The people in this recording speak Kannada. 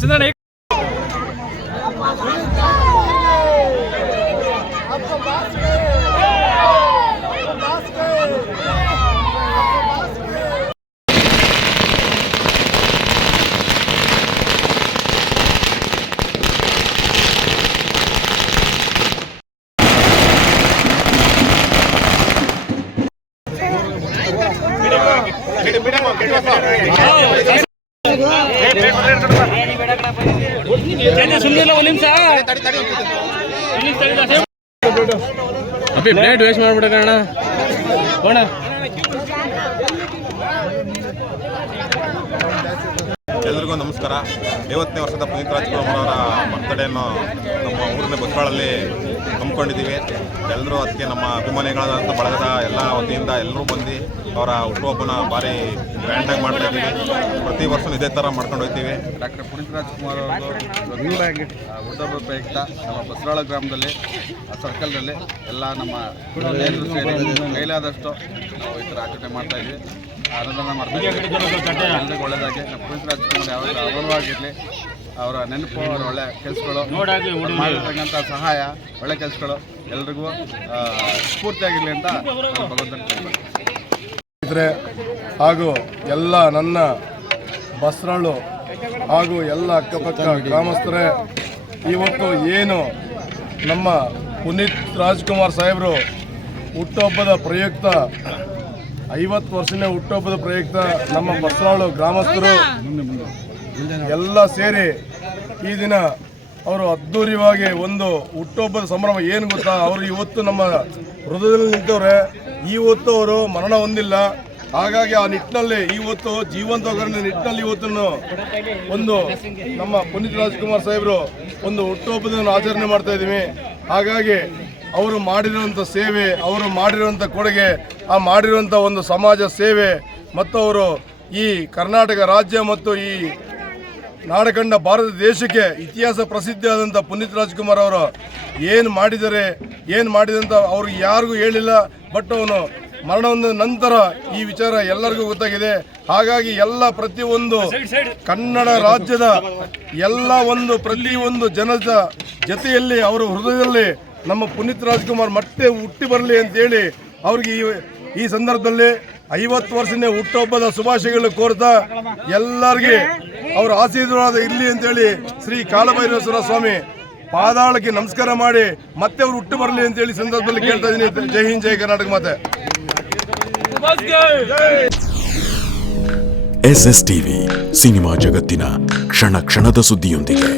ಚಂದ್ರಣ್ಣ ಅಪ್ಪಿ ಪ್ಲೇಟ್ ವೇಸ್ಟ್ ಅಣ್ಣ. ಎಲ್ಲರಿಗೂ ಎಲ್ರಿಗೂ ನಮಸ್ಕಾರ. ಐವತ್ತನೇ ವರ್ಷದ ಪುನೀತ್ ರಾಜ್ಕುಮಾರ್ ಅವರ ಬರ್ತ್ಡೇಯನ್ನು ನಮ್ಮ ಊರಿನ ಬಸ್ಗಳಲ್ಲಿ ಹಮ್ಮಿಕೊಂಡಿದ್ದೀವಿ ಎಲ್ಲರೂ ಅದಕ್ಕೆ ನಮ್ಮ ಅಭಿಮಾನಿಗಳಾದಂಥ ಬಳಗದ ಎಲ್ಲ ವತಿಯಿಂದ ಎಲ್ಲರೂ ಬಂದು ಅವರ ಹುಟ್ಟುಹಬ್ಬನ ಭಾರಿ ಗ್ರ್ಯಾಂಡಾಗಿ ಮಾಡ್ತಾ ಇದ್ದೀವಿ. ಪ್ರತಿ ವರ್ಷ ಇದೇ ಥರ ಮಾಡ್ಕೊಂಡು ಹೋಗ್ತೀವಿ. ಡಾಕ್ಟರ್ ಪುನೀತ್ ರಾಜ್ಕುಮಾರ್ ಅವರು ಹುಟ್ಟುಹಬ್ಬ ಪ್ರಯುಕ್ತ ನಮ್ಮ ಬಸರಾಳ ಗ್ರಾಮದಲ್ಲಿ ಆ ಸರ್ಕಲ್ನಲ್ಲಿ ಎಲ್ಲ ನಮ್ಮ ಮೇಲಾದಷ್ಟು ಸೇರಿ ಕೈಲಾದಷ್ಟು ನಾವು ಈ ಥರ ಆಚರಣೆ ಮಾಡ್ತಾ ಇದ್ವಿ ಒಳ್ಳೆಯದಾಗಿ ನಮ್ಮ ಪುನೀತ್ ರಾಜ್ಕುಮಾರ್ ಯಾವಾಗ ಅಮರವಾಗಿರಲಿ ಅವರ ನೆನಪು ಅವರ ಒಳ್ಳೆ ಕೆಲಸಗಳು ಮಾಡಿರ್ತಕ್ಕಂಥ ಸಹಾಯ ಒಳ್ಳೆ ಕೆಲಸಗಳು ಎಲ್ರಿಗೂ ಸ್ಫೂರ್ತಿಯಾಗಿರಲಿ ಅಂತ ಭಗವಂತನ ಹಾಗೂ ಎಲ್ಲ ನನ್ನ ಬಸ್ರಳ್ಳು ಹಾಗೂ ಎಲ್ಲ ಅಕ್ಕಪಕ್ಕ ಗ್ರಾಮಸ್ಥರೇ, ಇವತ್ತು ಏನು ನಮ್ಮ ಪುನೀತ್ ರಾಜ್ಕುಮಾರ್ ಸಾಹೇಬರು ಹುಟ್ಟುಹಬ್ಬದ ಪ್ರಯುಕ್ತ, ಐವತ್ತು ವರ್ಷನೇ ಹುಟ್ಟುಹಬ್ಬದ ಪ್ರಯುಕ್ತ ನಮ್ಮ ಬಸ್ರಾಳು ಗ್ರಾಮಸ್ಥರು ಎಲ್ಲ ಸೇರಿ ಈ ದಿನ ಅವರು ಅದ್ದೂರಿಯಾಗಿ ಒಂದು ಹುಟ್ಟುಹಬ್ಬದ ಸಂಭ್ರಮ ಏನು ಗೊತ್ತಾ? ಅವರು ಇವತ್ತು ನಮ್ಮ ಹೃದಯದಲ್ಲಿ ನಿಂತವ್ರೆ. ಇವತ್ತು ಅವರು ಮರಣ ಹೊಂದಿಲ್ಲ. ಹಾಗಾಗಿ ಆ ನಿಟ್ಟಿನಲ್ಲಿ ಇವತ್ತು ಜೀವಂತ ನಿಟ್ಟಿನಲ್ಲಿ ಇವತ್ತನ್ನು ಒಂದು ನಮ್ಮ ಪುನೀತ್ ರಾಜ್ಕುಮಾರ್ ಸಾಹೇಬರು ಒಂದು ಹುಟ್ಟುಹಬ್ಬದನ್ನು ಆಚರಣೆ ಮಾಡ್ತಾ ಇದ್ದೀವಿ. ಹಾಗಾಗಿ ಅವರು ಮಾಡಿರುವಂಥ ಸೇವೆ, ಅವರು ಮಾಡಿರುವಂಥ ಕೊಡುಗೆ, ಆ ಮಾಡಿರುವಂಥ ಒಂದು ಸಮಾಜ ಸೇವೆ ಮತ್ತು ಅವರು ಈ ಕರ್ನಾಟಕ ರಾಜ್ಯ ಮತ್ತು ಈ ನಾಡಕಂಡ ಭಾರತ ದೇಶಕ್ಕೆ ಇತಿಹಾಸ ಪ್ರಸಿದ್ಧಿಯಾದಂಥ ಪುನೀತ್ ರಾಜ್ಕುಮಾರ್ ಅವರು ಏನು ಮಾಡಿದರೆ, ಏನು ಮಾಡಿದಂತ ಅವರು ಯಾರಿಗೂ ಹೇಳಿಲ್ಲ, ಬಟ್ ಅವನು ಮರಣ ನಂತರ ಈ ವಿಚಾರ ಎಲ್ಲರಿಗೂ ಗೊತ್ತಾಗಿದೆ. ಹಾಗಾಗಿ ಎಲ್ಲ ಪ್ರತಿಯೊಂದು ಕನ್ನಡ ರಾಜ್ಯದ ಎಲ್ಲ ಒಂದು ಪ್ರತಿಯೊಂದು ಜನದ ಜೊತೆಯಲ್ಲಿ ಅವರ ಹೃದಯದಲ್ಲಿ ನಮ್ಮ ಪುನೀತ್ ರಾಜ್ಕುಮಾರ್ ಮತ್ತೆ ಹುಟ್ಟಿ ಬರಲಿ ಅಂತೇಳಿ ಅವ್ರಿಗೆ ಈ ಈ ಸಂದರ್ಭದಲ್ಲಿ ಐವತ್ತು ವರ್ಷನೇ ಹುಟ್ಟುಹಬ್ಬದ ಶುಭಾಶಯಗಳು ಕೋರ್ತಾ ಎಲ್ಲರಿಗೆ ಅವರ ಆಶೀರ್ವಾದ ಇರಲಿ ಅಂತೇಳಿ ಶ್ರೀ ಕಾಲಭೈರೇಶ್ವರ ಸ್ವಾಮಿ ಪಾದಾಳಕ್ಕೆ ನಮಸ್ಕಾರ ಮಾಡಿ ಮತ್ತೆ ಅವ್ರು ಹುಟ್ಟು ಬರಲಿ ಅಂತೇಳಿ ಸಂದರ್ಭದಲ್ಲಿ ಕೇಳ್ತಾ ಇದ್ದೀನಿ. ಜೈ ಹಿಂದ್, ಜೈ ಕರ್ನಾಟಕ ಮಾತೆ. ಎಸ್ ಎಸ್ ಟಿವಿ ಸಿನಿಮಾ ಜಗತ್ತಿನ ಕ್ಷಣ ಕ್ಷಣದ ಸುದ್ದಿಯೊಂದಿಗೆ.